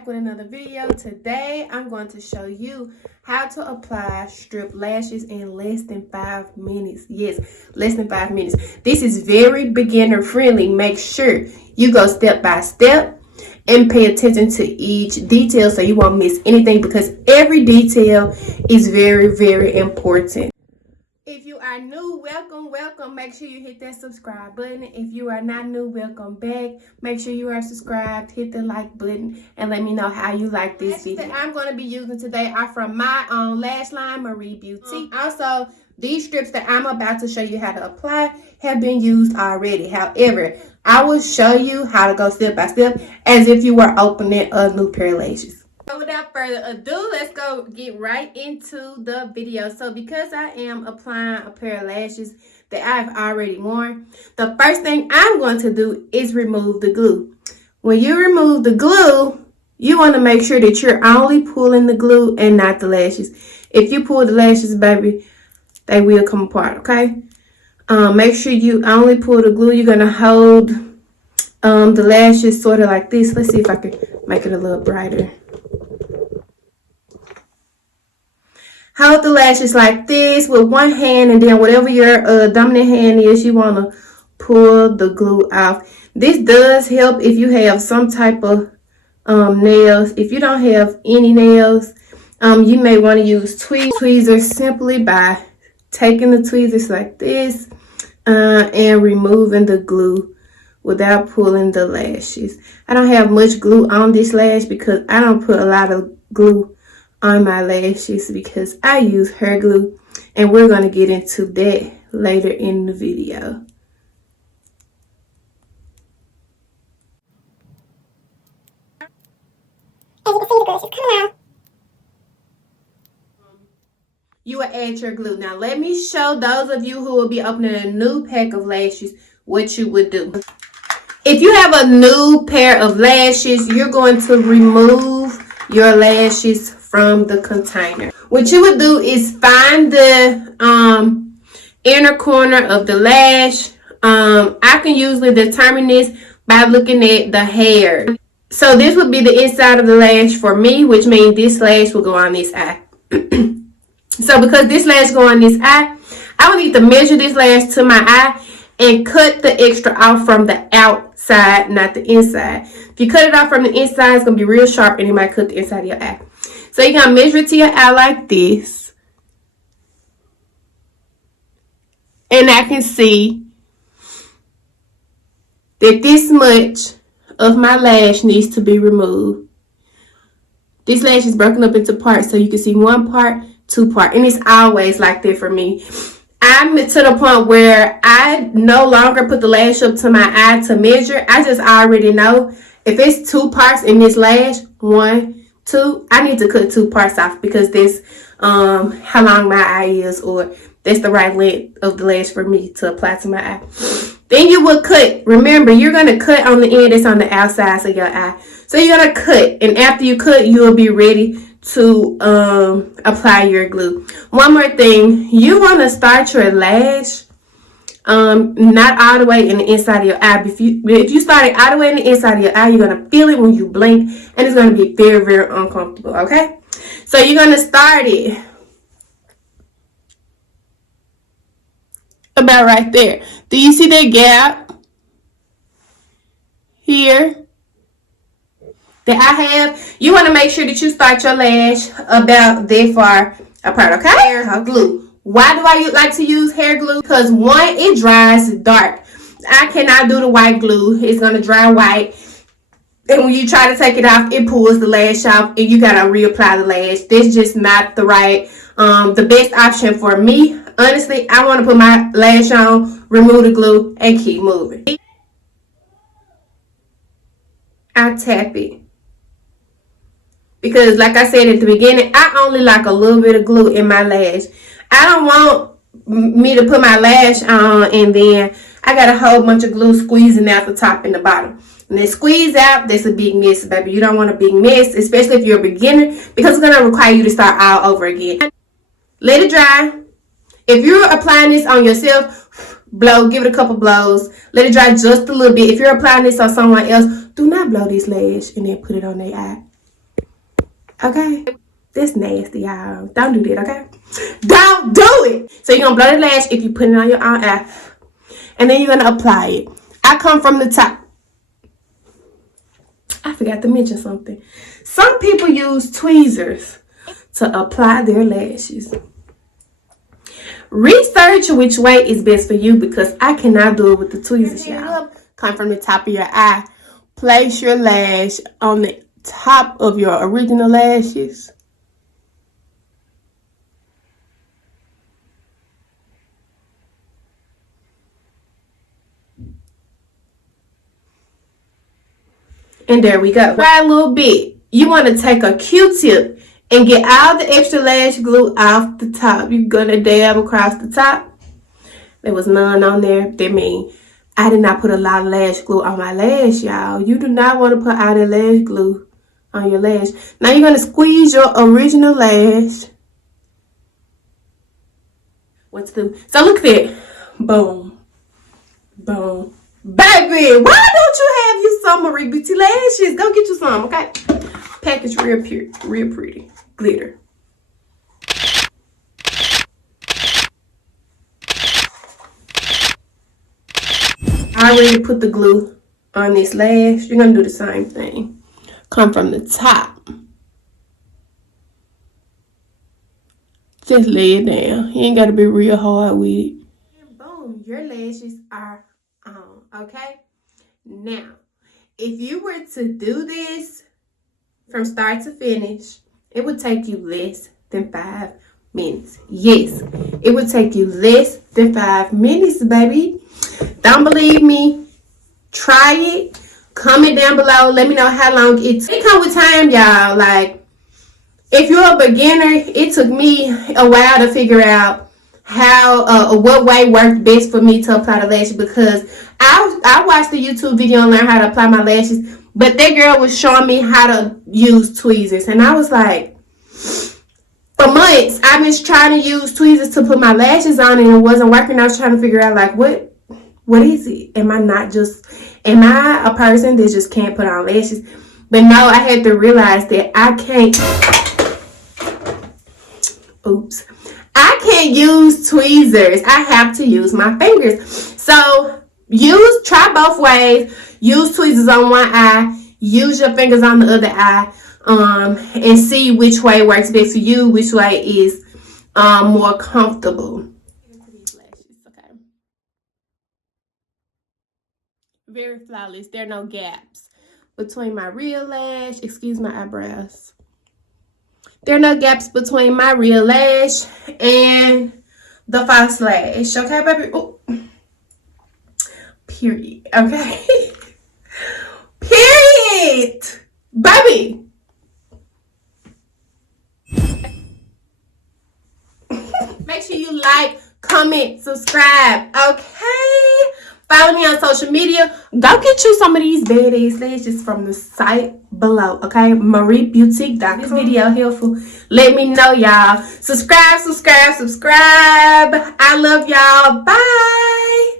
back with another video. Today I'm going to show you how to apply strip lashes in less than 5 minutes. Yes, less than 5 minutes. This is very beginner friendly. Make sure you go step by step and pay attention to each detail so you won't miss anything, because every detail is very important. If you are new, welcome. Make sure you hit that subscribe button. If you are not new, welcome back. Make sure you are subscribed, hit the like button, and let me know how you like this video. That I'm going to be using today are from my own lash line, Marie Beauty. Also, these strips that I'm about to show you how to apply have been used already. However, I will show you how to go step by step as if you were opening a new pair of lashes. So without further ado, let's go get right into the video. So because I am applying a pair of lashes that I've already worn, the first thing I'm going to do is remove the glue. When you remove the glue, you want to make sure that you're only pulling the glue and not the lashes. If you pull the lashes, baby, they will come apart, okay? Make sure you only pull the glue. You're going to hold the lashes sort of like this. Let's see if I can make it a little brighter. Hold the lashes like this with one hand, and then whatever your dominant hand is, you want to pull the glue off. This does help if you have some type of nails. If you don't have any nails, you may want to use tweezers simply by taking the tweezers like this and removing the glue without pulling the lashes. I don't have much glue on this lash because I don't put a lot of glue on my lashes because I use hair glue, and we're going to get into that later in the video. As you can see, the glue is coming out. You will add your glue. Now let me show those of you who will be opening a new pack of lashes what you would do. If you have a new pair of lashes, you're going to remove your lashes from the container. What you would do is find the inner corner of the lash. I can usually determine this by looking at the hair. So this would be the inside of the lash for me, which means this lash will go on this eye. So because this lash go on this eye, I will need to measure this lash to my eye and cut the extra off from the outside, not the inside. If you cut it off from the inside, it's going to be real sharp and you might cut the inside of your eye. So you're going to measure it to your eye like this. And I can see that this much of my lash needs to be removed. This lash is broken up into parts, so you can see one part, two part. And it's always like that for me. I'm to the point where I no longer put the lash up to my eye to measure. I just already know if it's two parts in this lash, 1, 2, I need to cut 2 parts off because that's how long my eye is, or that's the right length of the lash for me to apply to my eye. Then you will cut. Remember, you're going to cut on the end that's on the outside of your eye. So you're going to cut, and after you cut, you'll be ready to apply your glue. One more thing, you want to start your lash not all the way in the inside of your eye. If you start it all the way in the inside of your eye, you're going to feel it when you blink, and it's going to be very uncomfortable, okay? So you're going to start it about right there. Do you see that gap here that I have? You want to make sure that you start your lash about that far apart, okay? Hair glue. Why do I like to use hair glue? Because 1, it dries dark. I cannot do the white glue. It's going to dry white. And when you try to take it off, it pulls the lash off and you got to reapply the lash. That's just not the right, the best option for me. Honestly, I want to put my lash on, remove the glue, and keep moving. I tap it. Because like I said at the beginning, I only like a little bit of glue in my lash. I don't want me to put my lash on and then I got a whole bunch of glue squeezing out the top and the bottom. And then squeeze out, that's a big mess, baby. You don't want a big mess, especially if you're a beginner, because it's going to require you to start all over again. Let it dry. If you're applying this on yourself, give it a couple blows. Let it dry just a little bit. If you're applying this on someone else, do not blow this lash and then put it on their eye. Okay? That's nasty, y'all. Don't do that, okay? Don't do it! So you're gonna blow the lash if you put it on your own eye. And then you're gonna apply it. I come from the top. I forgot to mention something. Some people use tweezers to apply their lashes. Research which way is best for you because I cannot do it with the tweezers, y'all. Come from the top of your eye. Place your lash on the top of your original lashes. And there we go. Try a little bit. You want to take a Q-tip and get all the extra lash glue off the top. You're going to dab across the top. There was none on there. That means I did not put a lot of lash glue on my lash, y'all. You do not want to put all that lash glue on your lash. Now you're going to squeeze your original lash. What to do? So look at that. Boom. Boom. Baby, why don't you have you some Marie Beauty lashes? Go get you some, okay? Package real pure, real pretty. Glitter. I already put the glue on this lash. You're going to do the same thing. Come from the top. Just lay it down. You ain't got to be real hard with it. And boom, your lashes are on, okay? Now, if you were to do this from start to finish, it would take you less than 5 minutes. Yes, it would take you less than 5 minutes, baby. Don't believe me? Try it. Comment down below. Let me know how long it took. It come with time, y'all. Like, if you're a beginner, it took me a while to figure out how what way worked best for me to apply the lashes, because I watched the YouTube video and learned how to apply my lashes, but that girl was showing me how to use tweezers, and I was like, for months I've been trying to use tweezers to put my lashes on and it wasn't working. I was trying to figure out like what is it? Am I a person that just can't put on lashes? But no, I had to realize that I can't use tweezers. I have to use my fingers. So try both ways. Use tweezers on one eye, use your fingers on the other eye, and see which way works best for you, which way is more comfortable. Into these lashes, okay. Very flawless. There are no gaps between my real lash. Excuse my eyebrows. There are no gaps between my real lash and the false lash. Okay, baby? Ooh. Period. Okay? Period! Baby! Make sure you like, comment, subscribe. Okay? Follow me on social media. Go get you some of these badass lashes from the site below, okay? MarieBoutique.com. This video helpful. Let me know, y'all. Subscribe. I love y'all. Bye.